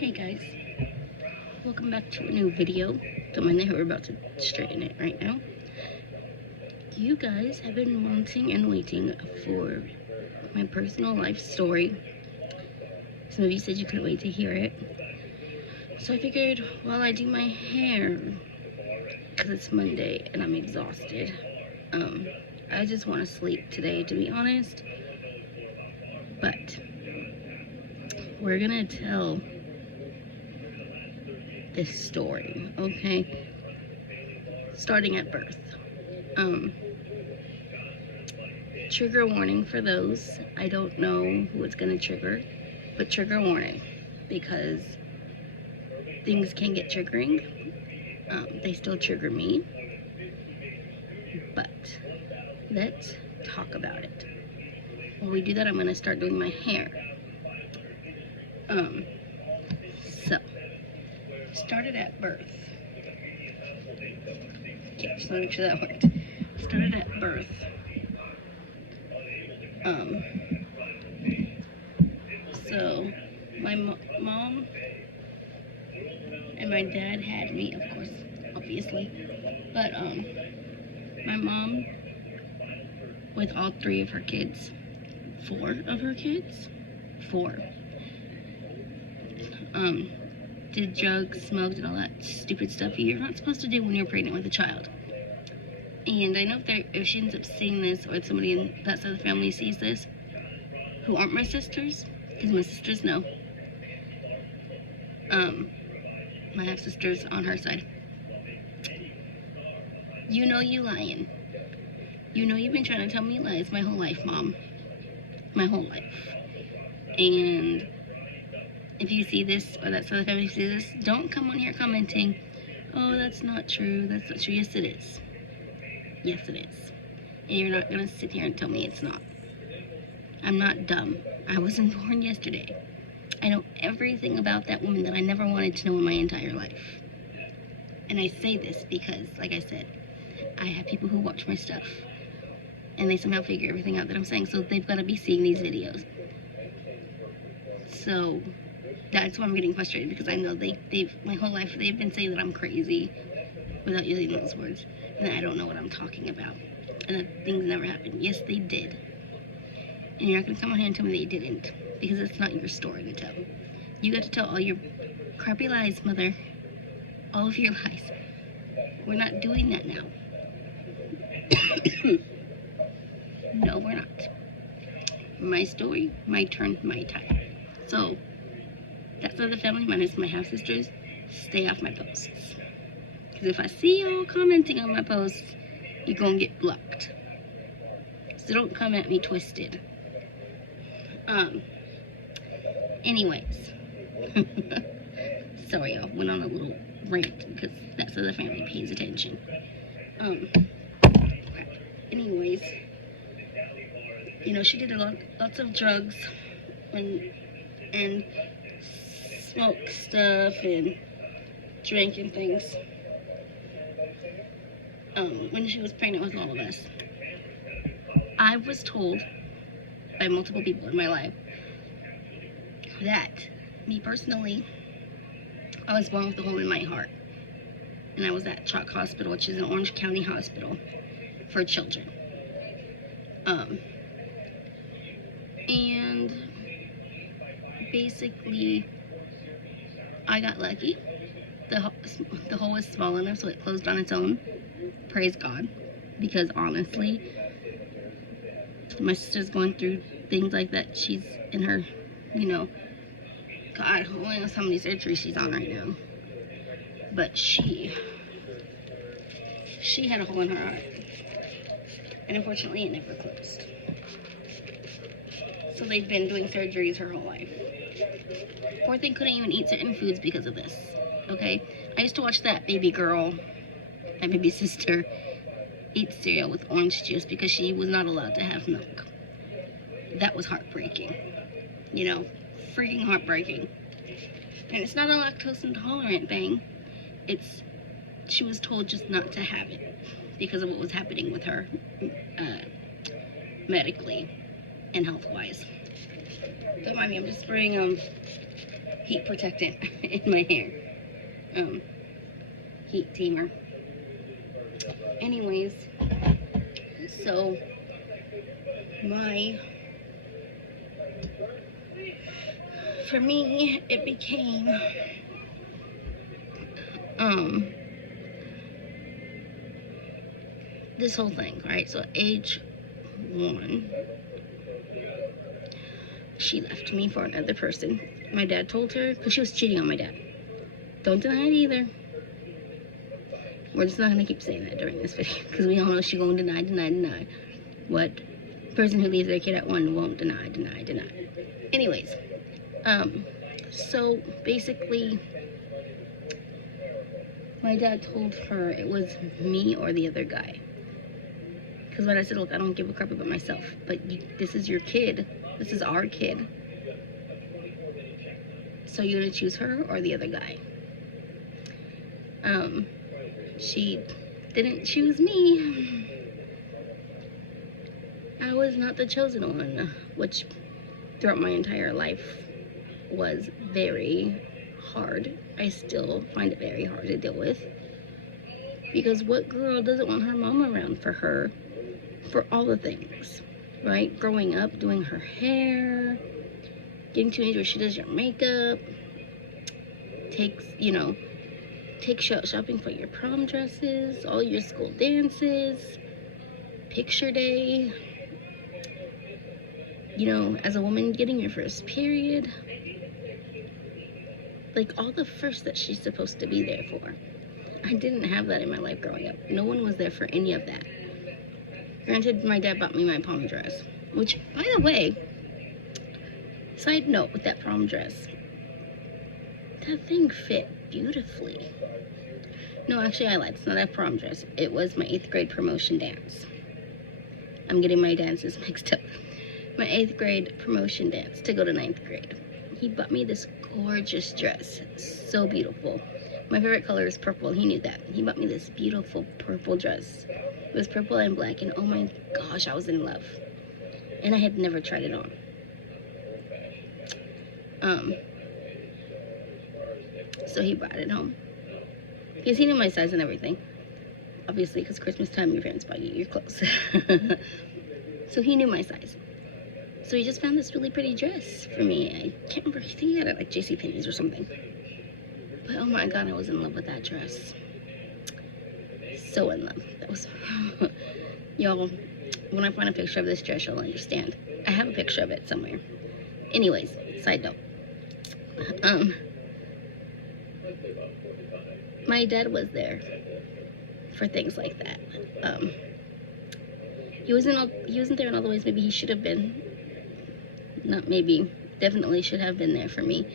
Hey guys, welcome back to a new video. Don't mind that we're about to straighten it right now. You guys have been wanting and waiting for my personal life story. Some of you said you couldn't wait to hear it. So I figured while I do my hair, because it's Monday and I'm exhausted, I just want to sleep today, to be honest. But we're gonna tell this story, okay? Starting at birth. Trigger warning for those. I don't know who it's gonna trigger, but trigger warning, because things can get triggering. They still trigger me, but let's talk about it. While we do that, I'm gonna start doing my hair. So started at birth. Okay, just want to make sure that worked. Started at birth. So my mom and my dad had me, of course, obviously, but my mom with all 3 of her kids, 4 of her kids, 4. Did drugs, smoked, and all that stupid stuff you're not supposed to do when you're pregnant with a child. And I know if she ends up seeing this, or somebody in that side of the family sees this, who aren't my sisters, because my sisters know. My half-sisters on her side. You know you lying. You know you've been trying to tell me lies my whole life, Mom. My whole life. And if you see this, or that side of the family sees this, don't come on here commenting, oh, that's not true, that's not true. Yes, it is. Yes, it is. And you're not going to sit here and tell me it's not. I'm not dumb. I wasn't born yesterday. I know everything about that woman that I never wanted to know in my entire life. And I say this because, like I said, I have people who watch my stuff, and they somehow figure everything out that I'm saying, so they've got to be seeing these videos. So that's why I'm getting frustrated, because I know they've my whole life they've been saying that I'm crazy without using those words, and that I don't know what I'm talking about, and that things never happened. Yes, they did. And you're not going to come on here and tell me they didn't, because it's not your story to tell. You got to tell all your crappy lies, Mother. All of your lies. We're not doing that now. No, we're not. My story, my turn, my time. So, that's not the family, minus my half-sisters. Stay off my posts. Because if I see y'all commenting on my posts, you're going to get blocked. So don't come at me twisted. Anyways. Sorry, I went on a little rant because that's how the family pays attention. Anyways, you know, she did lots of drugs and smoked stuff and drank and things when she was pregnant with all of us. I was told by multiple people in my life that, me personally, I was born with a hole in my heart. And I was at Chalk Hospital, which is an Orange County hospital for children. And basically, I got lucky. The hole was small enough so it closed on its own. Praise God. Because honestly, my sister's going through things like that. She's in her, you know, God, only knows how many surgeries she's on right now. But she had a hole in her heart. And unfortunately, it never closed. So they've been doing surgeries her whole life. Poor thing couldn't even eat certain foods because of this. Okay? I used to watch that baby girl, my baby sister, eat cereal with orange juice because she was not allowed to have milk. That was heartbreaking. You know, freaking heartbreaking. And it's not a lactose intolerant thing. She was told just not to have it because of what was happening with her medically and health-wise. Don't mind me, I'm just spraying heat protectant in my hair. Heat tamer. Anyways, so for me, it became, this whole thing, right? So age 1, she left me for another person. My dad told her, because she was cheating on my dad. Don't deny it either. We're just not going to keep saying that during this video, because we all know she's going to deny. What person who leaves their kid at 1 won't deny. Anyways, so basically, my dad told her it was me or the other guy. Because when I said, look, I don't give a crap about myself, but this is your kid. This is our kid. So you're going to choose her or the other guy? She didn't choose me. I was not the chosen one, which throughout my entire life was very hard. I still find it very hard to deal with. Because what girl doesn't want her mom around for her, for all the things, right? Growing up, doing her hair, getting to an age where she does your makeup, takes shopping for your prom dresses, all your school dances, picture day, as a woman getting your first period, like all the first that she's supposed to be there for. I didn't have that in my life growing up. No one was there for any of that. Granted, my dad bought me my prom dress, which, by the way, side note with that prom dress, that thing fit beautifully. No, actually, I lied. It's not a prom dress. It was my 8th grade promotion dance. I'm getting my dances mixed up. My 8th grade promotion dance to go to 9th grade. He bought me this gorgeous dress. So beautiful. My favorite color is purple. He knew that. He bought me this beautiful purple dress. It was purple and black, and oh my gosh, I was in love. And I had never tried it on. So he brought it home. Because he knew my size and everything. Obviously, because Christmas time, your parents buy you your clothes. So he knew my size. So he just found this really pretty dress for me. I can't remember. I think he got it at like JCPenney's or something. But oh my god, I was in love with that dress. So in love. That was... Y'all, when I find a picture of this dress, you'll understand. I have a picture of it somewhere. Anyways, side note. My dad was there for things like that. He wasn't there in all the ways maybe he should have been. Not maybe, definitely should have been there for me.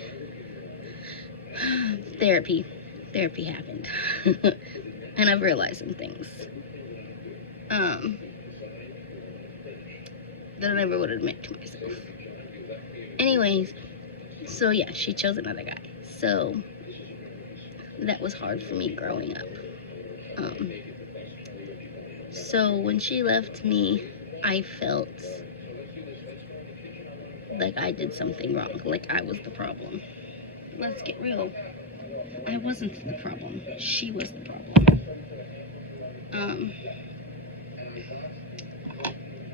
Therapy happened. And I've realized some things that I never would admit to myself. Anyways, so yeah, she chose another guy. So that was hard for me growing up. So when she left me, I felt like I did something wrong, like I was the problem. Let's get real. I wasn't the problem. She was the problem.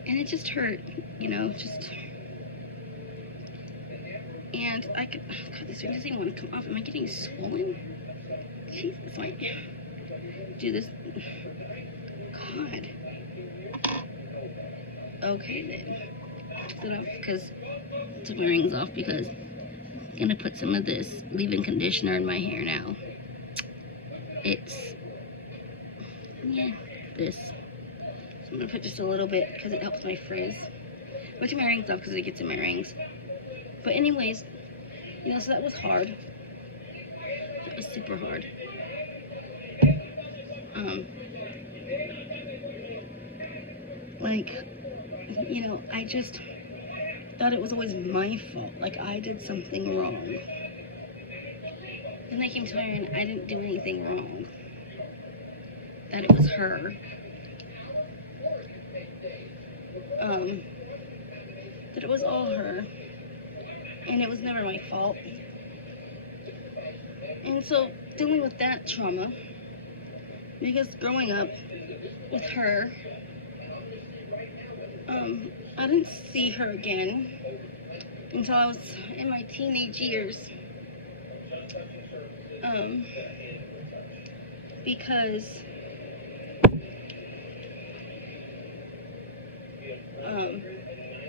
And it just hurt, and I could, oh god, this ring doesn't even want to come off. Am I getting swollen? Jesus, my, do this, god. Okay then, took it off because, took my rings off because I'm gonna put some of this leave-in conditioner in my hair now. It's, yeah, this. So I'm gonna put just a little bit because it helps my frizz. I took my rings off because it gets in my rings. But anyways, so that was hard. That was super hard. I just thought it was always my fault. Like I did something wrong. Then I came to learn I didn't do anything wrong. That it was her. That it was all her. And it was never my fault. And so, dealing with that trauma, because growing up with her, I didn't see her again until I was in my teenage years. Because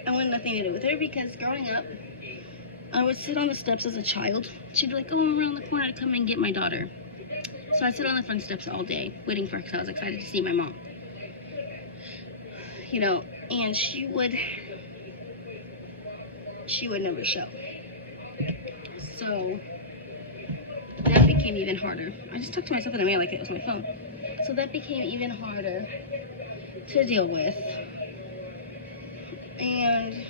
I wanted nothing to do with her, because growing up, I would sit on the steps as a child. She'd be like, oh, I'm around the corner to come and get my daughter. So I'd sit on the front steps all day, waiting for her, because I was excited to see my mom. You know, and she would never show. So that became even harder. I just talked to myself in the mirror like it was my phone. So that became even harder to deal with. And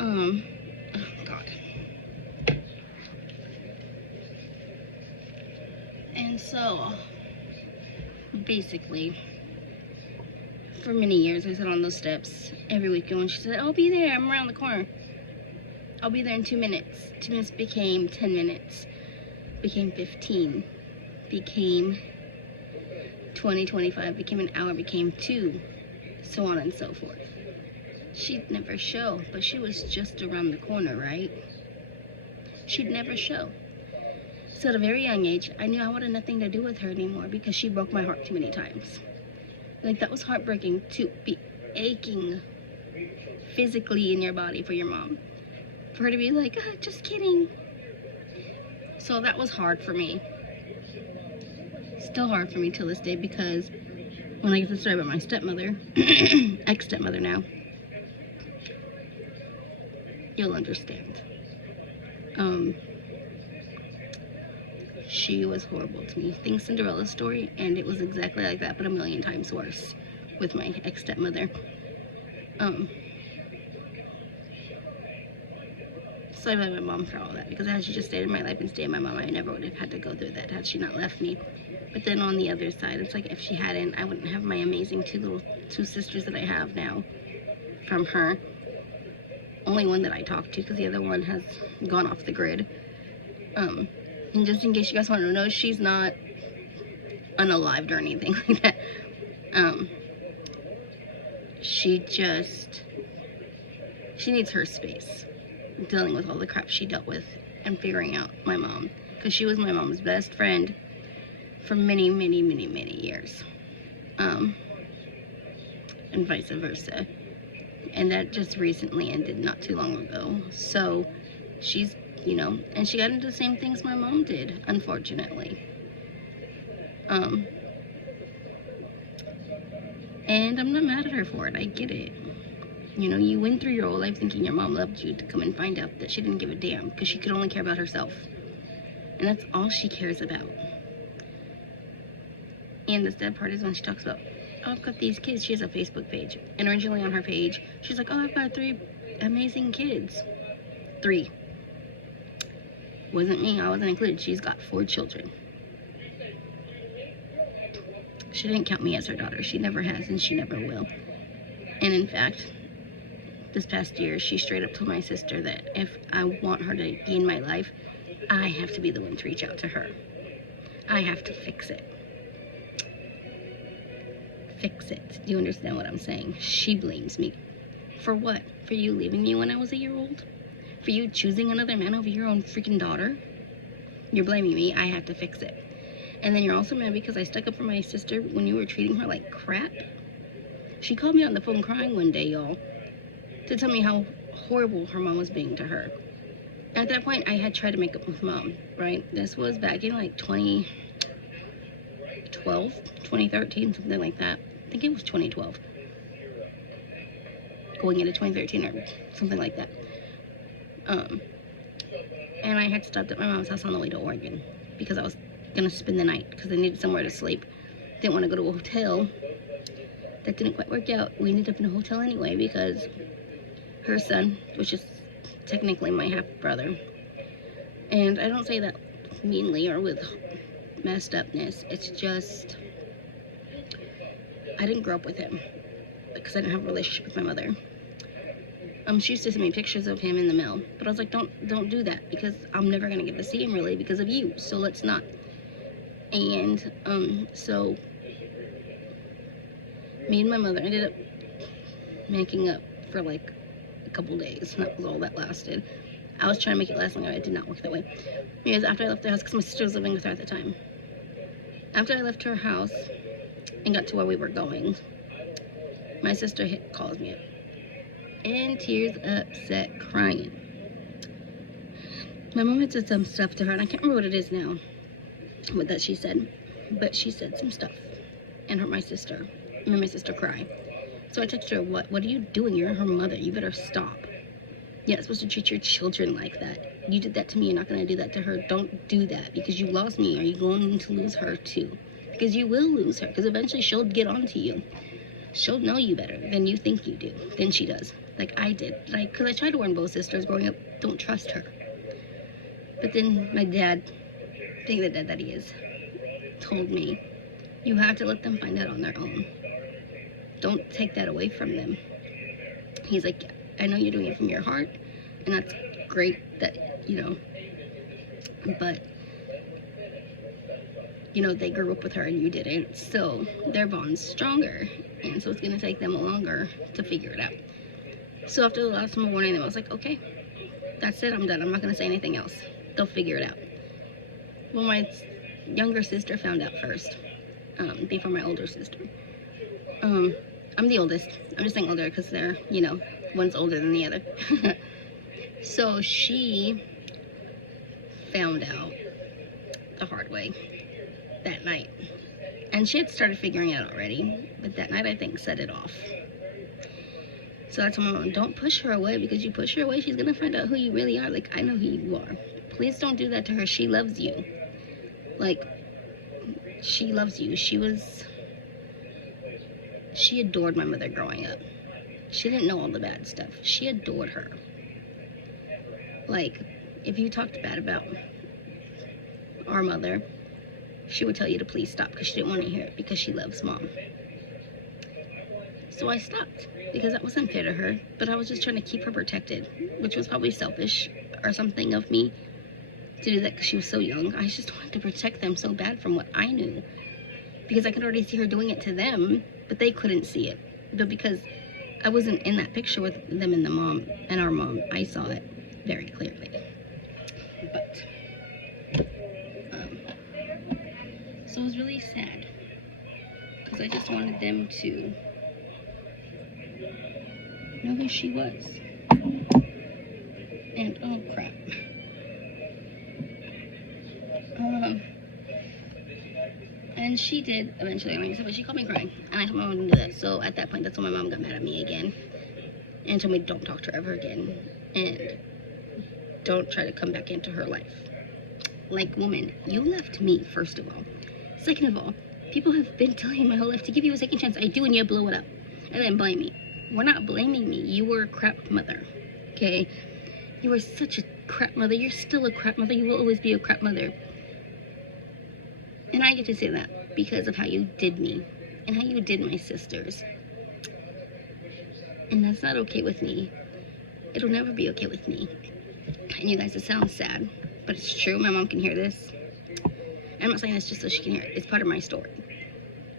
oh God. And so basically, for many years I sat on those steps every weekend when she said, I'll be there, I'm around the corner. I'll be there in 2 minutes. 2 minutes became 10 minutes, became 15, became 20, 25, became an hour, became 2, so on and so forth. She'd never show, but she was just around the corner, right? She'd never show. So at a very young age, I knew I wanted nothing to do with her anymore, because she broke my heart too many times. Like, that was heartbreaking, to be aching physically in your body for your mom. For her to be like, oh, just kidding. So that was hard for me. Still hard for me till this day, because when I get to story about my stepmother, ex-stepmother now, you'll understand. She was horrible to me. Think Cinderella's story, and it was exactly like that, but a million times worse with my ex-stepmother. So I blame my mom for all that, because had she just stayed in my life and stayed in my mom, I never would have had to go through that had she not left me. But then on the other side, it's like if she hadn't, I wouldn't have my amazing two sisters that I have now from her. Only one that I talk to, because the other one has gone off the grid. And just in case you guys want to know, she's not unalived or anything like that. She needs her space, dealing with all the crap she dealt with and figuring out my mom, because she was my mom's best friend for many, many, many, many years, and vice versa. And that just recently ended not too long ago. So she's, you know, and she got into the same things my mom did, unfortunately. And I'm not mad at her for it. I get it. You know, you went through your whole life thinking your mom loved you, to come and find out that she didn't give a damn, because she could only care about herself. And that's all she cares about. And the sad part is when she talks about, oh, I've got these kids. She has a Facebook page. And originally on her page, she's like, oh, I've got 3 amazing kids. 3. Wasn't me. I wasn't included. She's got 4 children. She didn't count me as her daughter. She never has, and she never will. And in fact, this past year, she straight up told my sister that if I want her to be in my life, I have to be the one to reach out to her. I have to fix it. Fix it. Do you understand what I'm saying? She blames me. For what? For you leaving me when I was a year old? For you choosing another man over your own freaking daughter? You're blaming me. I have to fix it. And then you're also mad because I stuck up for my sister when you were treating her like crap. She called me on the phone crying one day, y'all, to tell me how horrible her mom was being to her. At that point, I had tried to make up with mom, right? This was back in like 2012, 2013, something like that. I think it was 2012. Going into 2013 or something like that. And I had stopped at my mom's house on the way to Oregon because I was gonna spend the night because I needed somewhere to sleep. Didn't want to go to a hotel. That didn't quite work out. We ended up in a hotel anyway because her son, which is technically my half-brother, and I don't say that meanly or with messed upness, it's just I didn't grow up with him because I didn't have a relationship with my mother. She used to send me pictures of him in the mail, but I was like, don't do that, because I'm never gonna get to see him really because of you. So let's not. And so me and my mother ended up making up for like a couple days. That was all that lasted. I was trying to make it last longer. It did not work that way. Because after I left the house, because my sister was living with her at the time. After I left her house and got to where we were going, my sister calls me up in tears, upset, crying. My mom had said some stuff to her, and I can't remember what it is now, what that she said, but she said some stuff and hurt my sister. Made my sister cry. So I texted her, what are you doing? You're her mother. You better stop. You're not supposed to treat your children like that. You did that to me. You're not going to do that to her. Don't do that, because you lost me. Are you going to lose her too? Because you will lose her, because eventually she'll get onto you. She'll know you better than you think you do, than she does. Like I did. Like, because I tried to warn both sisters growing up, don't trust her. But then my dad, being the dad that he is, told me, you have to let them find out on their own. Don't take that away from them. He's like, I know you're doing it from your heart, and that's great that, you know, but, you know, they grew up with her and you didn't, so their bond's stronger, and so it's going to take them longer to figure it out. So after the last time of warning them, I was like, okay, that's it, I'm done. I'm not going to say anything else. They'll figure it out. Well, my younger sister found out first, before my older sister. I'm the oldest. I'm just saying older because they're, you know, one's older than the other. So she found out the hard way that night. And she had started figuring it out already, but that night I think set it off. So I told my mom, don't push her away, because you push her away, she's going to find out who you really are. Like, I know who you are. Please don't do that to her. She loves you. Like, she loves you. She adored my mother growing up. She didn't know all the bad stuff. She adored her. Like, if you talked bad about our mother, she would tell you to please stop, because she didn't want to hear it, because she loves mom. So I stopped, because that wasn't fair to her, but I was just trying to keep her protected, which was probably selfish or something of me to do that, because she was so young. I just wanted to protect them so bad from what I knew, because I could already see her doing it to them, but they couldn't see it. But because I wasn't in that picture with them and the mom and our mom, I saw it very clearly. But so it was really sad, because I just wanted them to know who she was. And oh crap. And she did eventually, like I said, but she called me crying, and I told my mom to do that. So at that point, that's when my mom got mad at me again and told me don't talk to her ever again, and don't try to come back into her life. Like, woman, you left me, first of all. Second of all, people have been telling me my whole life to give you a second chance. I do, and you blow it up, and then blame me. We're not blaming me. You were a crap mother, okay? You were such a crap mother. You're still a crap mother. You will always be a crap mother. And I get to say that because of how you did me and how you did my sisters. And that's not okay with me. It'll never be okay with me. And you guys, it sounds sad, but it's true. My mom can hear this. And I'm not saying this just so she can hear it. It's part of my story.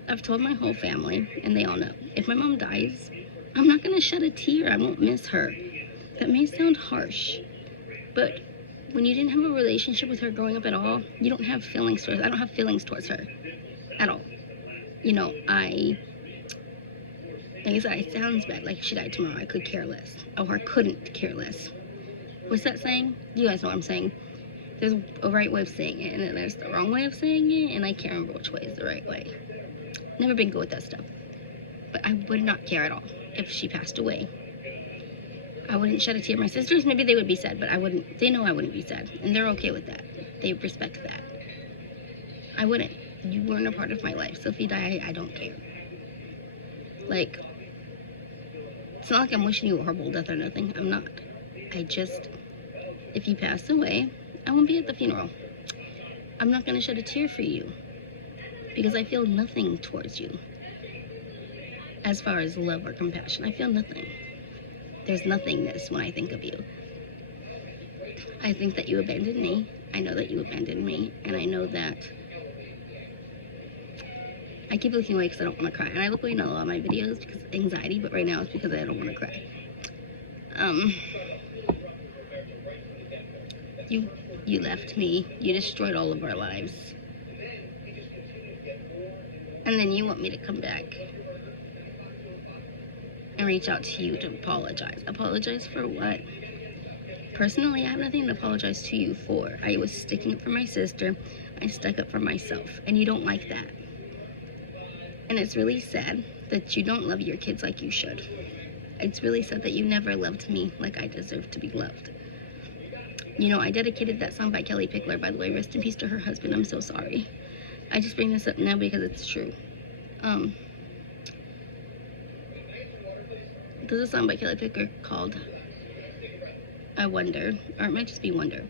I've told my whole family, and they all know. If my mom dies, I'm not going to shed a tear. I won't miss her. That may sound harsh, but when you didn't have a relationship with her growing up at all, you don't have feelings towards her. I don't have feelings towards her at all. You know, like I said, it sounds bad. Like, if she died tomorrow, I could care less. Or I couldn't care less. What's that saying? You guys know what I'm saying. There's a right way of saying it, and then there's the wrong way of saying it, and I can't remember which way is the right way. Never been good with that stuff. But I would not care at all if she passed away. I wouldn't shed a tear. My sisters, maybe they would be sad, but I wouldn't. They know I wouldn't be sad, and they're okay with that. They respect that. I wouldn't. You weren't a part of my life, so if you die, I don't care. Like, it's not like I'm wishing you a horrible death or nothing. I'm not. I just, if you pass away, I won't be at the funeral. I'm not going to shed a tear for you, because I feel nothing towards you. As far as love or compassion, I feel nothing. There's nothingness when I think of you. I think that you abandoned me. I know that you abandoned me. And I know that I keep looking away because I don't want to cry. And I look away in a lot of my videos because of anxiety, but right now it's because I don't want to cry. You left me. You destroyed all of our lives. And then you want me to come back and reach out to you to apologize. Apologize for what? Personally, I have nothing to apologize to you for. I was sticking up for my sister. I stuck up for myself. And you don't like that. And it's really sad that you don't love your kids like you should. It's really sad that you never loved me like I deserve to be loved. You know, I dedicated that song by Kelly Pickler, by the way. Rest in peace to her husband. I'm so sorry. I just bring this up now because it's true. There's a song by Kelly Pickler called I Wonder, or it might just be Wonder.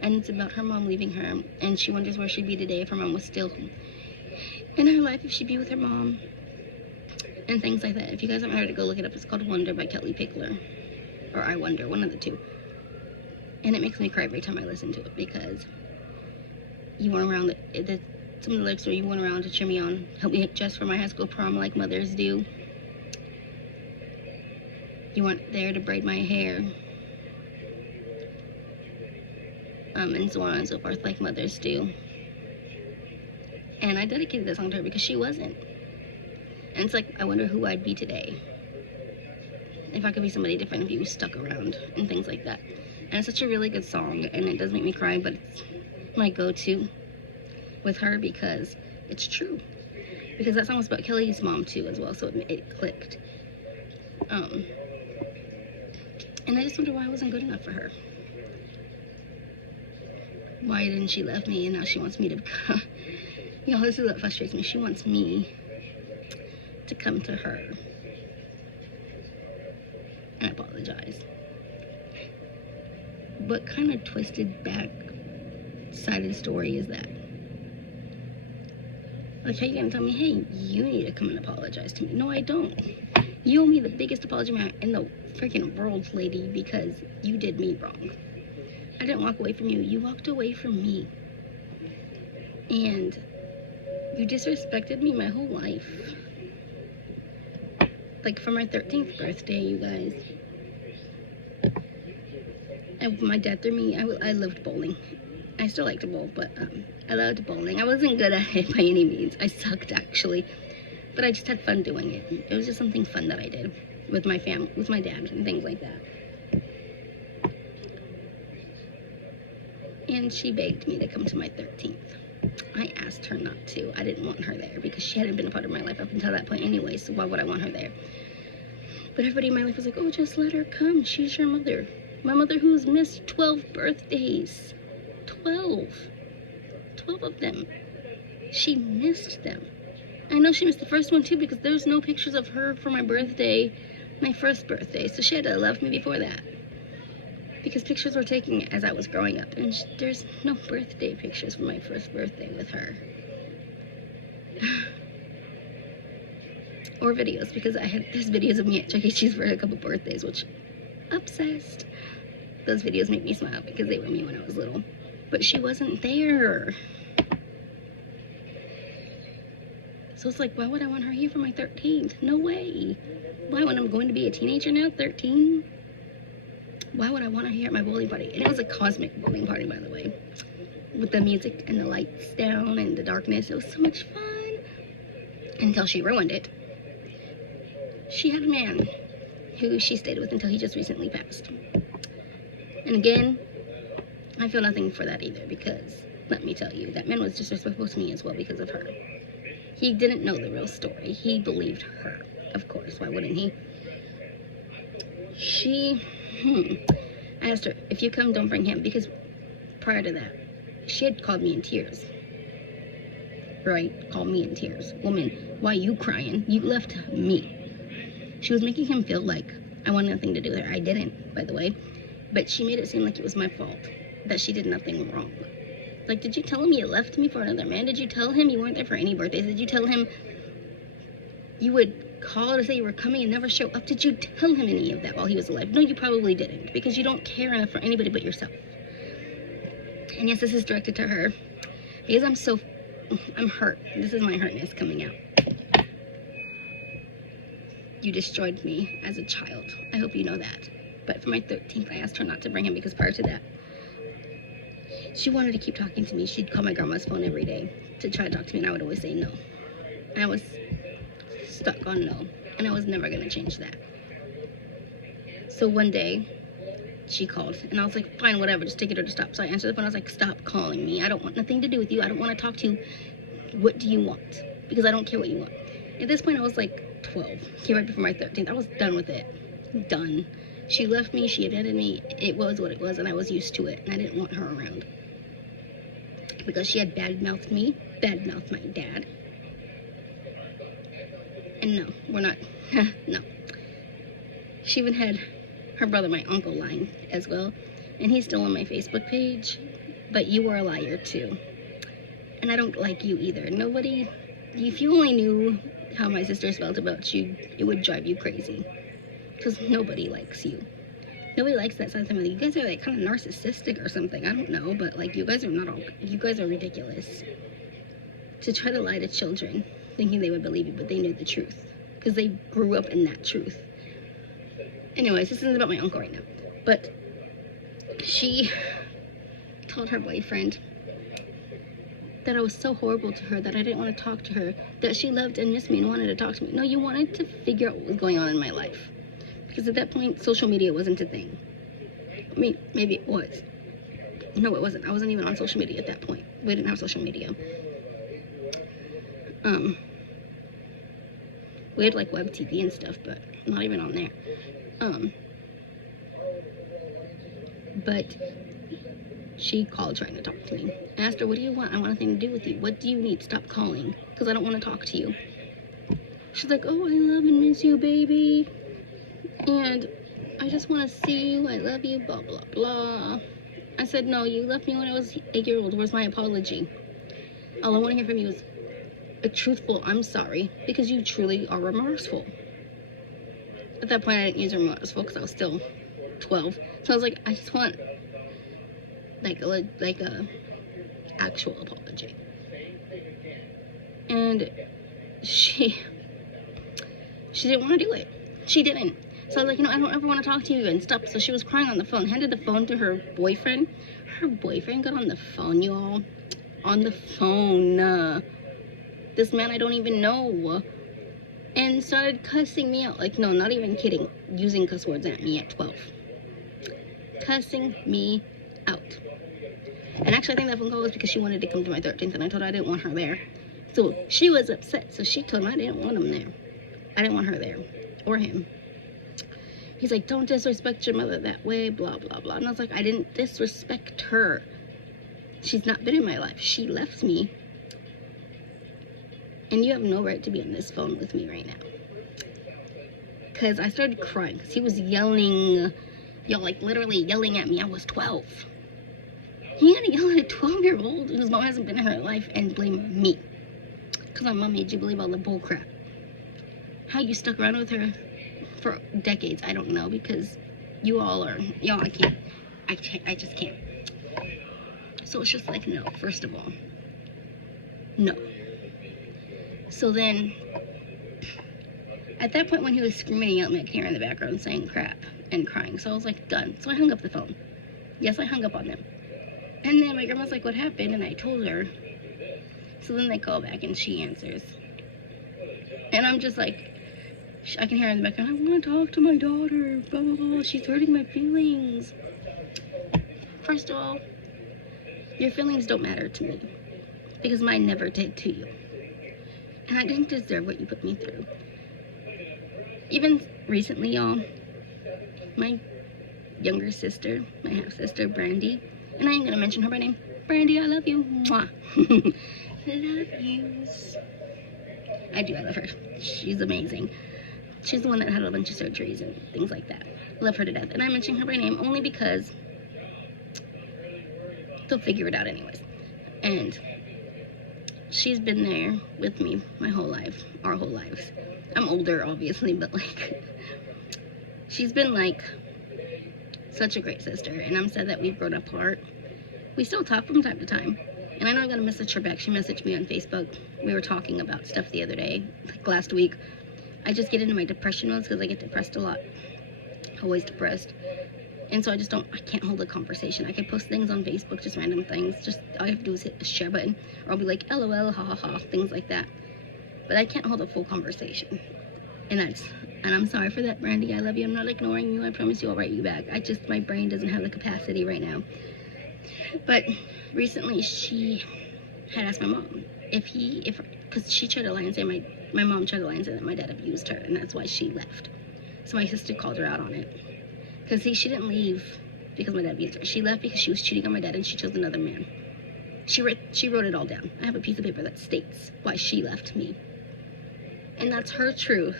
And it's about her mom leaving her, and she wonders where she'd be today if her mom was still in her life, if she'd be with her mom, and things like that. If you guys haven't heard it, go look it up. It's called Wonder by Kelly Pickler, or I Wonder, one of the two. And it makes me cry every time I listen to it, because you went around, some of the lyrics where you went around to cheer me on, help me dress for my high school prom like mothers do. You weren't there to braid my hair, and so on and so forth, like mothers do. And I dedicated that song to her because she wasn't. And it's like, I wonder who I'd be today if I could be somebody different, if you stuck around, and things like that. And it's such a really good song, and it does make me cry, but it's my go-to with her because it's true. Because that song was about Kelly's mom too as well, so it clicked. And I just wonder why I wasn't good enough for her. Why didn't she love me, and now she wants me to come? You know, this is what frustrates me. She wants me to come to her and apologize. What kind of twisted back-sided story is that? Like, how you gonna tell me, hey, you need to come and apologize to me? No, I don't. You owe me the biggest apology in the freaking world, lady, because you did me wrong. I didn't walk away from you. You walked away from me. And you disrespected me my whole life. Like, for my 13th birthday, you guys. And my dad threw me, I loved bowling. I still like to bowl, but I loved bowling. I wasn't good at it by any means. I sucked, actually. But I just had fun doing it. It was just something fun that I did with my family, with my dad, and things like that. And she begged me to come to my 13th. I asked her not to. I didn't want her there because she hadn't been a part of my life up until that point anyway, so why would I want her there? But everybody in my life was like, oh, just let her come. She's your mother. My mother who's missed 12 birthdays. 12 of them. She missed them. I know she missed the first one too because there's no pictures of her for my birthday, my first birthday. So she had to have left me before that. Because pictures were taken as I was growing up. And there's no birthday pictures for my first birthday with her. Or videos, because there's videos of me at Chuck E. Cheese for a couple birthdays, which, obsessed. Those videos make me smile because they were me when I was little. But she wasn't there. So it's like, why would I want her here for my 13th? No way. Why, when I'm going to be a teenager now, 13? Why would I want her here at my bowling party? And it was a cosmic bowling party, by the way. With the music and the lights down and the darkness. It was so much fun. Until she ruined it. She had a man who she stayed with until he just recently passed. And again, I feel nothing for that either, because, let me tell you, that man was disrespectful to me as well because of her. He didn't know the real story. He believed her. Of course, why wouldn't he? I asked her, if you come, don't bring him, because prior to that, she had called me in tears. Right? Called me in tears. Woman, why you crying? You left me. She was making him feel like I wanted nothing to do with her. I didn't, by the way. But she made it seem like it was my fault. That she did nothing wrong. Like, did you tell him you left me for another man? Did you tell him you weren't there for any birthdays? Did you tell him you would call to say you were coming and never show up? Did you tell him any of that while he was alive? No, you probably didn't, because you don't care enough for anybody but yourself. And yes, this is directed to her, because I'm hurt. This is my hurtness coming out. You destroyed me as a child. I hope you know that. But for my 13th, I asked her not to bring him, because prior to that, she wanted to keep talking to me. She'd call my grandma's phone every day to try to talk to me, and I would always say no. I was stuck on no, and I was never going to change that. So one day, she called, and I was like, fine, whatever, just take it or to stop. So I answered the phone. I was like, stop calling me. I don't want nothing to do with you. I don't want to talk to you. What do you want? Because I don't care what you want. At this point, I was like 12. Came right before my 13th. I was done with it. Done. She left me. She abandoned me. It was what it was, and I was used to it, and I didn't want her around. Because she had bad-mouthed me, bad-mouthed my dad. And no, we're not. No. She even had her brother, my uncle, lying as well. And he's still on my Facebook page. But you are a liar, too. And I don't like you either. Nobody, if you only knew how my sisters felt about you, it would drive you crazy. Because nobody likes you. Nobody likes that side of family. You guys are like kind of narcissistic or something. I don't know. But like, you guys are ridiculous. To try to lie to children, thinking they would believe you, but they knew the truth. Because they grew up in that truth. Anyways, this isn't about my uncle right now. But she told her boyfriend that I was so horrible to her, that I didn't want to talk to her, that she loved and missed me and wanted to talk to me. No, you wanted to figure out what was going on in my life. Because at that point, social media wasn't a thing. I mean, maybe it was. No, it wasn't. I wasn't even on social media at that point. We didn't have social media. We had like web TV and stuff, but not even on there. But she called trying to talk to me. I asked her, what do you want? I want nothing to do with you. What do you need? Stop calling, because I don't want to talk to you. She's like, oh, I love and miss you, baby. And I just want to see you. I love you, blah, blah, blah. I said, no, you left me when I was 8 years old. Where's my apology? All I want to hear from you is a truthful, I'm sorry, because you truly are remorseful. At that point, I didn't use remorseful because I was still 12. So I was like, I just want like a actual apology. And she didn't want to do it. She didn't. So I was like, I don't ever want to talk to you and stuff. So she was crying on the phone, handed the phone to her boyfriend. Her boyfriend got on the phone, y'all. On the phone. This man I don't even know. And started cussing me out. Like, no, not even kidding. Using cuss words at me at 12. Cussing me out. And actually, I think that phone call was because she wanted to come to my 13th, and I told her I didn't want her there. So she was upset. So she told me I didn't want him there. I didn't want her there. Or him. He's like, don't disrespect your mother that way, blah, blah, blah. And I was like, I didn't disrespect her. She's not been in my life. She left me. And you have no right to be on this phone with me right now. Because I started crying. Because he was yelling. Y'all, like, literally yelling at me. I was 12. He had to yell at a 12-year-old whose mom hasn't been in her life and blame me. Because my mom made you believe all the bull crap. How you stuck around with her for decades, I don't know. Because y'all, I can't. I just can't. So it's just like, no, first of all. No. So then, at that point when he was screaming at me, I could hear in the background saying crap and crying. So I was like, done. So I hung up the phone. Yes, I hung up on them. And then my grandma's like, what happened? And I told her. So then they call back and she answers. And I'm just like, I can hear her in the background, I want to talk to my daughter, blah, blah, blah. She's hurting my feelings. First of all, your feelings don't matter to me. Because mine never did to you. And I didn't deserve what you put me through. Even recently, y'all, my younger sister, my half-sister, Brandy, and I ain't gonna mention her by name. Brandy, I love you. Mwah. Love yous. I do, I love her. She's amazing. She's the one that had a bunch of surgeries and things like that. Love her to death. And I mention her by name only because they'll figure it out anyways. And she's been there with me my whole life, our whole lives. I'm older, obviously, but like, she's been like such a great sister, and I'm sad that we've grown apart. We still talk from time to time, and I know I got a message her back. She messaged me on Facebook. We were talking about stuff the other day, like last week. I just get into my depression modes because I get depressed a lot. Always depressed. And so I can't hold a conversation. I can post things on Facebook, just random things. Just all I have to do is hit the share button, or I'll be like, LOL, ha ha ha, things like that. But I can't hold a full conversation. And I'm sorry for that, Brandy. I love you. I'm not ignoring you. I promise you I'll write you back. My brain doesn't have the capacity right now. But recently she had asked my mom because she tried to lie and say my mom tried to lie and say that my dad abused her, and that's why she left. So my sister called her out on it. Because see, she didn't leave because my dad abused her. She left because she was cheating on my dad and she chose another man. She wrote it all down. I have a piece of paper that states why she left me. And that's her truth.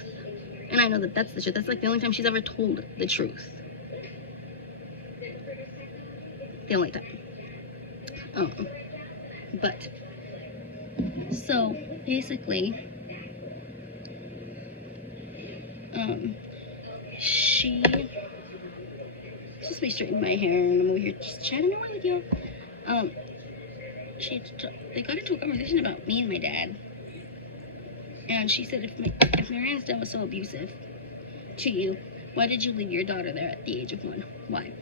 And I know that that's the truth. That's like the only time she's ever told the truth. The only time. But, so, basically, she just be straightening my hair, and I'm over here just chatting away with you. They got into a conversation about me and my dad, and she said, if Marianne's dad was so abusive to you, why did you leave your daughter there at the age of 1? Why?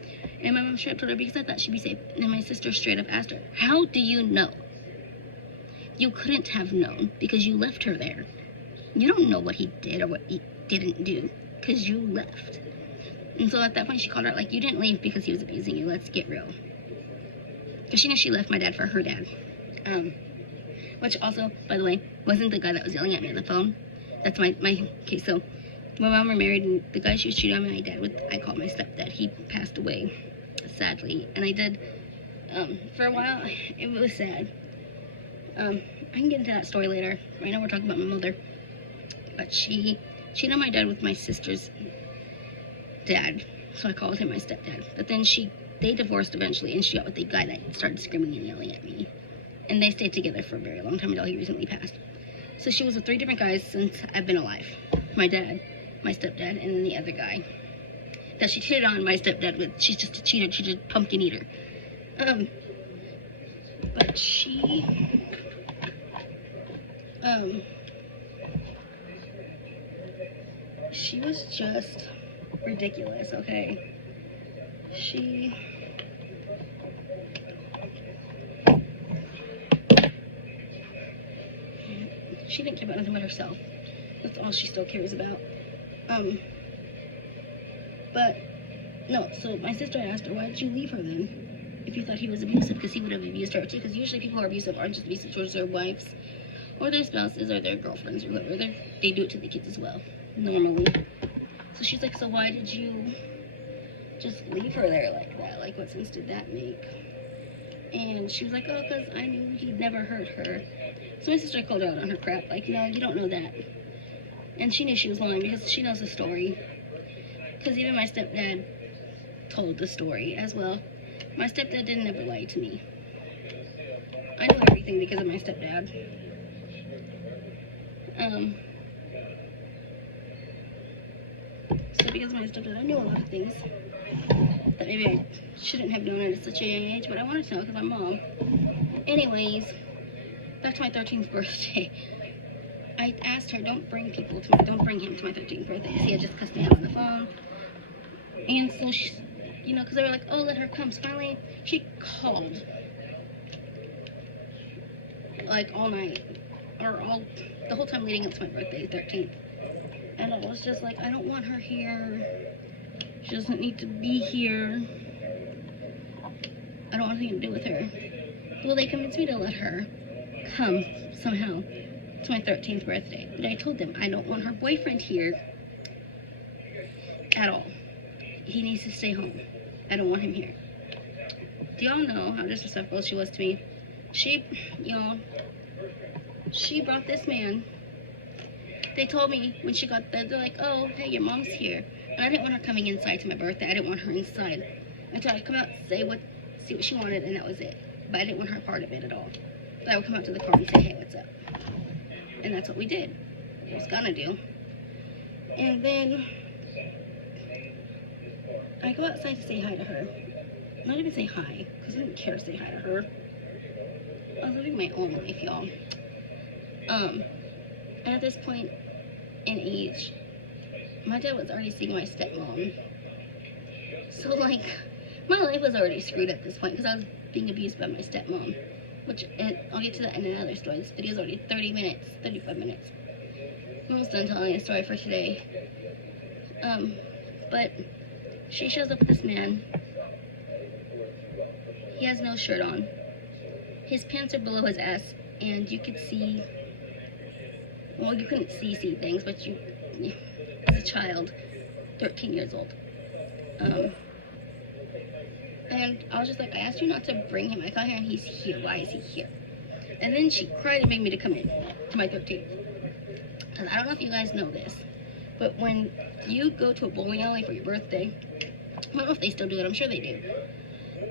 And my mom straight up told her, because I thought she'd be safe. And then my sister straight up asked her, how do you know? You couldn't have known because you left her there. You don't know what he did or what he didn't do because you left. And so at that point she called her, like, you didn't leave because he was abusing you. Let's get real. Because she knew she left my dad for her dad. Which also, by the way, wasn't the guy that was yelling at me on the phone. That's my case. So my mom were married, and the guy she was cheating on my dad with, I called my stepdad. He passed away, sadly. And I did, for a while, it was sad. I can get into that story later. Right now we're talking about my mother. But she cheated on my dad with my sister's dad. So I called him my stepdad. But then they divorced eventually, and she got with the guy that started screaming and yelling at me. And they stayed together for a very long time until he recently passed. So she was with 3 different guys since I've been alive. My dad, my stepdad, and then the other guy that she cheated on my stepdad with. She's just a cheater. She's just a pumpkin eater. But she was just ridiculous, okay? She didn't care about nothing but herself. That's all she still cares about. But, no, so my sister asked her, why did you leave her then? If you thought he was abusive, because he would have abused her too. Because usually people who are abusive aren't just abusive towards their wives, or their spouses, or their girlfriends, or whoever. They do it to the kids as well, normally. So she's like, so why did you just leave her there like that? Like, what sense did that make? And she was like, oh, because I knew he'd never hurt her. So my sister called her out on her crap, like, no, you don't know that. And she knew she was lying because she knows the story. Because even my stepdad told the story as well. My stepdad didn't ever lie to me. I know everything because of my stepdad. So because of my stepdad, I knew a lot of things that maybe I shouldn't have known at such a young age, but I wanted to know because I'm mom. Anyways, back to my 13th birthday. I asked her, don't bring him to my 13th birthday. He had just cussed me out on the phone. And so she, because they were like, oh, let her come. So finally, she called, like, all night, or the whole time leading up to my birthday, 13th. And I was just like, I don't want her here. She doesn't need to be here. I don't want anything to do with her. Well, they convinced me to let her come somehow to my 13th birthday. But I told them I don't want her boyfriend here at all. He needs to stay home. I don't want him here. Do y'all know how disrespectful she was to me? She brought this man. They told me when she got there, they're like, oh, hey, your mom's here. And I didn't want her coming inside to my birthday. I didn't want her inside. I told her I'd come out, see what she wanted, and that was it. But I didn't want her part of it at all. But I would come out to the car and say, hey, what's up? And that's what we did. I was gonna do. And then I go outside to say hi to her. Not even say hi, because I didn't care to say hi to her. I was living my own life, y'all. And at this point in age, my dad was already seeing my stepmom. So, like, my life was already screwed at this point because I was being abused by my stepmom. Which, I'll get to that in another story. This video is already 30 minutes, 35 minutes. I'm almost done telling the story for today. But she shows up with this man. He has no shirt on. His pants are below his ass, and you could see, well, you couldn't see things, but you, as a child, 13 years old. And I was just like, I asked you not to bring him. I got here and he's here. Why is he here? And then she cried and begged me to come in to my 13th. Because I don't know if you guys know this, but when you go to a bowling alley for your birthday, I don't know if they still do it. I'm sure they do.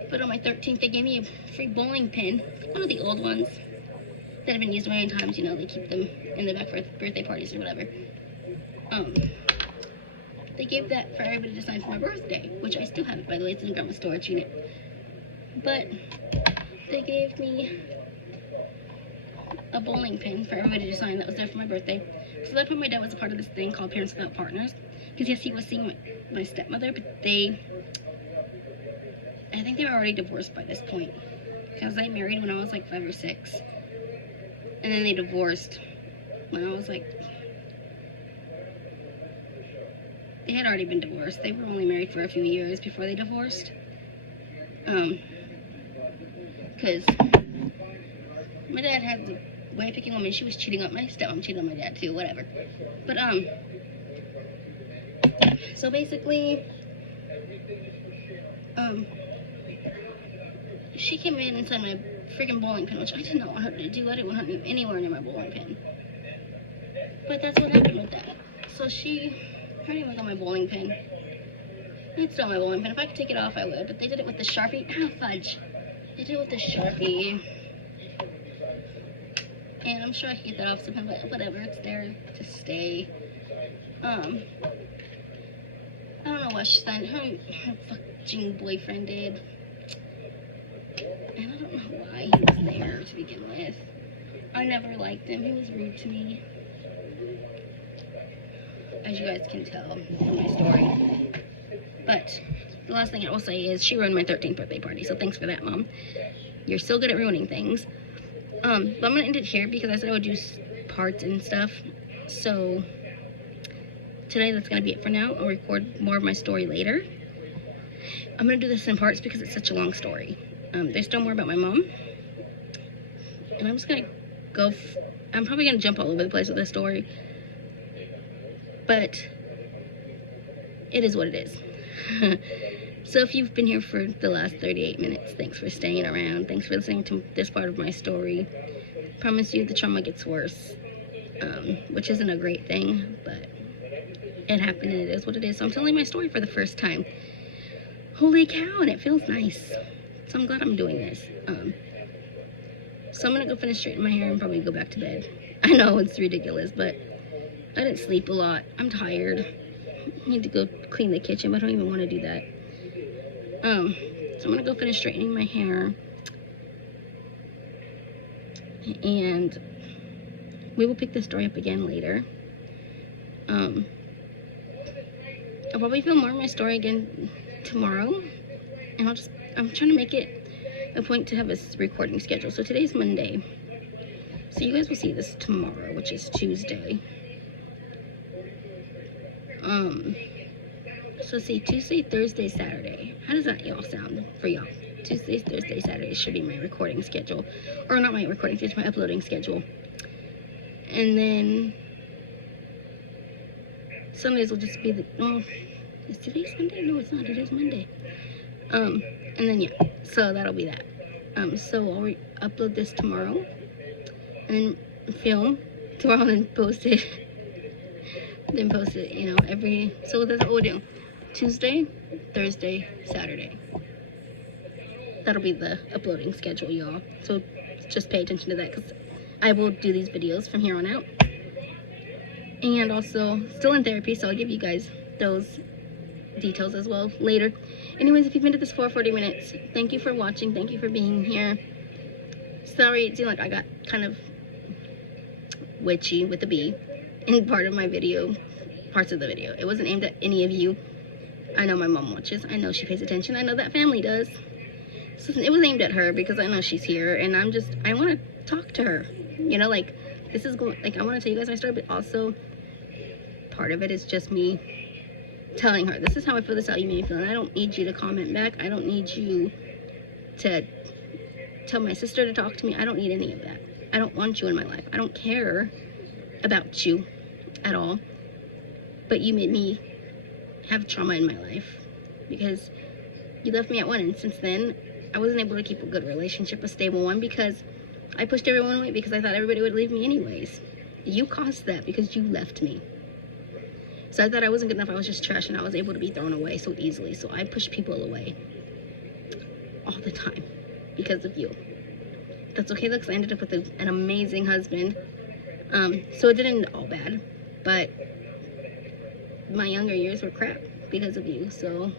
But on my 13th, they gave me a free bowling pin. One of the old ones that have been used a million times. You know, they keep them in the back for birthday parties or whatever. They gave that for everybody to sign for my birthday, which I still have it, by the way. It's in Grandma's storage unit. But they gave me a bowling pin for everybody to sign that was there for my birthday. So that's when my dad was a part of this thing called Parents Without Partners. Because yes, he was seeing my stepmother, but I think they were already divorced by this point. Because they married when I was like 5 or 6. And then they divorced when I was like, they had already been divorced. They were only married for a few years before they divorced. Because my dad had the way of picking women. She was cheating on my stepmom, cheating on my dad too, whatever. But, so basically, she came in and signed my freaking bowling pin, which I did not want her to do. I didn't want her to be anywhere near my bowling pin. But that's what happened with that. So her name was on my bowling pin. It's still on my bowling pin. If I could take it off, I would. But they did it with the Sharpie. Ah, fudge. They did it with the Sharpie. And I'm sure I could get that off somehow, but whatever. It's there to stay. I don't know what she signed. Her fucking boyfriend did. And I don't know why he was there to begin with. I never liked him. He was rude to me. As you guys can tell from my story. But the last thing I will say is she ruined my 13th birthday party. So thanks for that, Mom. You're so good at ruining things. But I'm going to end it here because I said I would do parts and stuff. So today that's going to be it for now. I'll record more of my story later. I'm going to do this in parts because it's such a long story. There's still more about my mom. And I'm just going to go... I'm probably going to jump all over the place with this story. But it is what it is. So if you've been here for the last 38 minutes, thanks for staying around. Thanks for listening to this part of my story. I promise you the trauma gets worse, which isn't a great thing, but it happened and it is what it is. So I'm telling my story for the first time. Holy cow, and it feels nice. So I'm glad I'm doing this. So I'm going to go finish straightening my hair and probably go back to bed. I know it's ridiculous, but I didn't sleep a lot. I'm tired. I need to go clean the kitchen, but I don't even want to do that. So I'm going to go finish straightening my hair. And we will pick this story up again later. I'll probably film more of my story again tomorrow. And I'm trying to make it a point to have a recording schedule. So today's Monday. So you guys will see this tomorrow, which is Tuesday. So see, Tuesday, Thursday, Saturday. How does that y'all sound for y'all? Tuesdays, Thursdays, Saturdays should be my recording schedule. Or not my recording schedule, my uploading schedule. And then Sundays will just be the... Oh, is today Sunday? No, it's not. It is Monday. And then, yeah. So that'll be that. So I'll upload this tomorrow. And then film tomorrow and then post it. Then post it, you know, so that's what we'll do. Tuesday, Thursday, Saturday. That'll be the uploading schedule, y'all. So just pay attention to that because I will do these videos from here on out. and also still in therapy, so I'll give you guys those details as well later. Anyways, if you've been to this for 40 minutes, thank you for watching. Thank you for being here. Sorry, it seemed like I got kind of witchy with the B in parts of the video. It wasn't aimed at any of you. I know my mom watches. I know she pays attention. I know that family does. So it was aimed at her because I know she's here, and I want to talk to her. You know, like, this is going, like, I want to tell you guys my story, but also part of it is just me telling her, this is how I feel, this is how you made me feel, and I don't need you to comment back. I don't need you to tell my sister to talk to me. I don't need any of that. I don't want you in my life. I don't care about you at all. But you made me have trauma in my life because you left me at 1, and since then I wasn't able to keep a good relationship, a stable one, because I pushed everyone away because I thought everybody would leave me anyways. You caused that because you left me. So I thought I wasn't good enough. I was just trash, and I was able to be thrown away so easily. So I pushed people away all the time because of you. That's okay though, because I ended up with an amazing husband. So it didn't end all bad, but my younger years were crap because of you. So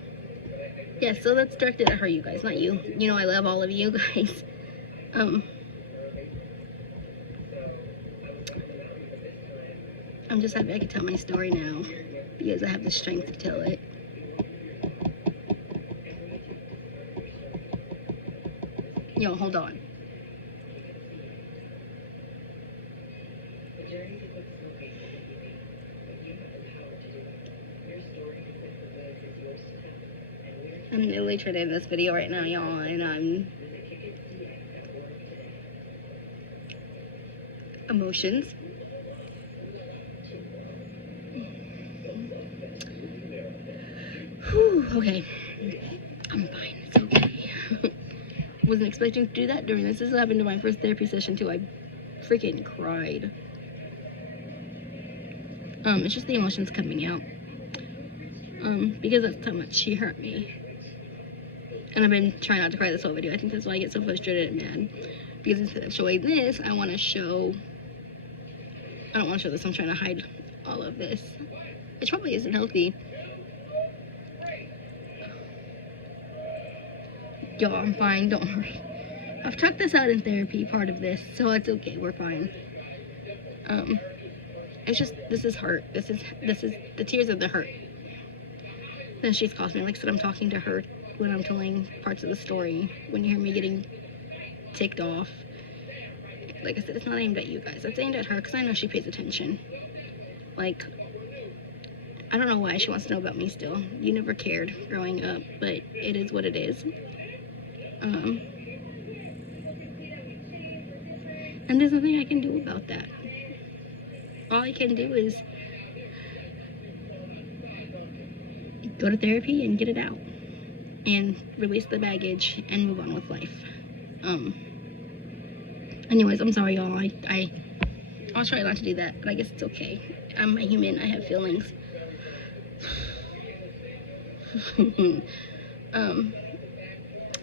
yeah, so that's directed at her, you guys, not you. You know I love all of you guys. I'm just happy I can tell my story now because I have the strength to tell it. Yo, hold on. I'm literally trying to end this video right now, y'all, and I'm emotions. Whew, okay. I'm fine. It's okay. Wasn't expecting to do that during this. This happened to my first therapy session too. I freaking cried. It's just the emotions coming out. Because that's how much she hurt me. And I've been trying not to cry this whole video. I think that's why I get so frustrated and mad. Because instead of showing this, I don't want to show this. I'm trying to hide all of this. Which probably isn't healthy. Y'all, I'm fine. Don't worry. I've talked this out in therapy, part of this. So it's okay. We're fine. It's just, this is hurt. This is the tears of the hurt. Then she's caused me. Like I said, I'm talking to her when I'm telling parts of the story. When you hear me getting ticked off. Like I said, it's not aimed at you guys. It's aimed at her because I know she pays attention. Like, I don't know why she wants to know about me still. You never cared growing up, but it is what it is. And there's nothing I can do about that. All I can do is go to therapy and get it out. And release the baggage and move on with life. Anyways, I'm sorry, y'all. I'll try not to do that, but I guess it's okay. I'm a human. I have feelings.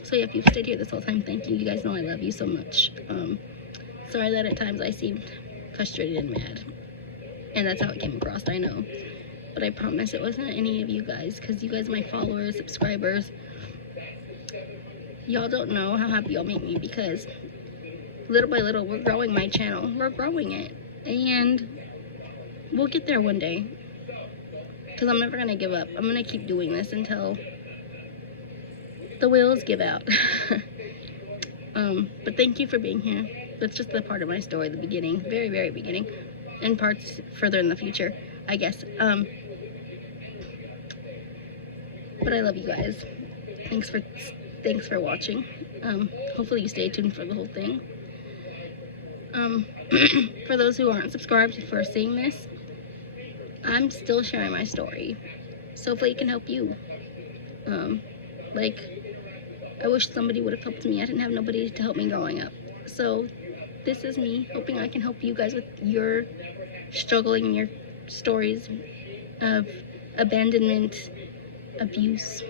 So yeah, if you've stayed here this whole time, thank you. You guys know I love you so much. Sorry that at times I seemed frustrated and mad. And that's how it came across, I know. But I promise it wasn't any of you guys, because you guys are my followers, subscribers. Y'all don't know how happy y'all make me, because little by little, we're growing my channel. We're growing it. And we'll get there one day. Because I'm never going to give up. I'm going to keep doing this until the wheels give out. But thank you for being here. That's just the part of my story, the beginning, very, very beginning, and parts further in the future, I guess. But I love you guys. Thanks for watching. Hopefully you stay tuned for the whole thing. For those who aren't subscribed for seeing this, I'm still sharing my story. So hopefully it can help you. Like, I wish somebody would have helped me. I didn't have nobody to help me growing up. So this is me hoping I can help you guys with your struggling, your stories of abandonment, abuse.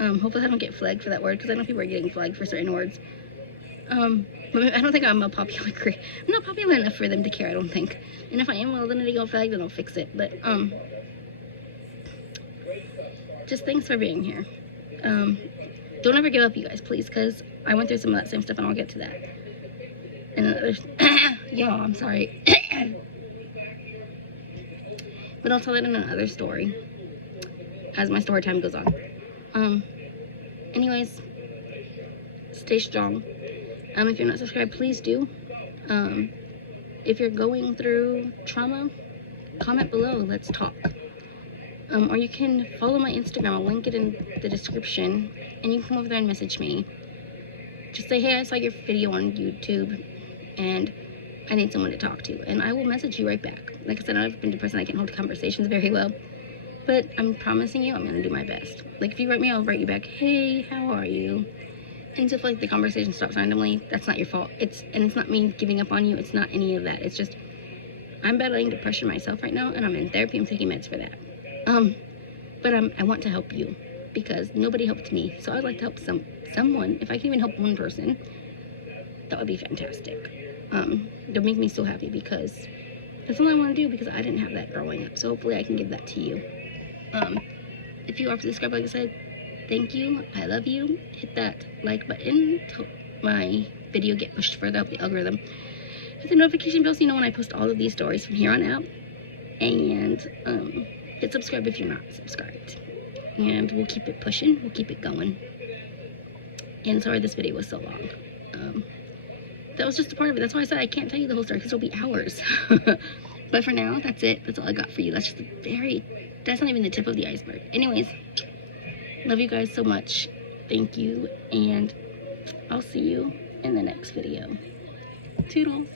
Hopefully I don't get flagged for that word, because I know people are getting flagged for certain words. I don't think I'm a popular I'm not popular enough for them to care, I don't think. And if I am, well, then they go flag, then I'll fix it. But, just thanks for being here. Don't ever give up, you guys, please, because I went through some of that same stuff, and I'll get to that. And y'all, I'm sorry. But I'll tell it in another story as my story time goes on. Anyways, stay strong. If you're not subscribed, please do. If you're going through trauma, comment below. Let's talk. Or you can follow my Instagram. I'll link it in the description. And you can come over there and message me. Just say, hey, I saw your video on YouTube. And I need someone to talk to. And I will message you right back. Like I said, I've been a person that can hold conversations very well. But I'm promising you, I'm going to do my best. Like, if you write me, I'll write you back, hey, how are you? And if, like, the conversation stops randomly, that's not your fault. It's not me giving up on you. It's not any of that. It's just, I'm battling depression myself right now, and I'm in therapy. I'm taking meds for that. But I want to help you, because nobody helped me. So I'd like to help someone. If I can even help one person, that would be fantastic. It'll make me so happy, because that's all I want to do, because I didn't have that growing up. So hopefully I can give that to you. If you are subscribed, like I said, thank you. I love you. Hit that like button to my video get pushed further up the algorithm. Hit the notification bell so you know when I post all of these stories from here on out. And hit subscribe if you're not subscribed. And we'll keep it pushing. We'll keep it going. And sorry this video was so long. That was just a part of it. That's why I said I can't tell you the whole story, because it'll be hours. But for now, that's it. That's all I got for you. That's just that's not even the tip of the iceberg. Anyways, love you guys so much. Thank you. And I'll see you in the next video. Toodles.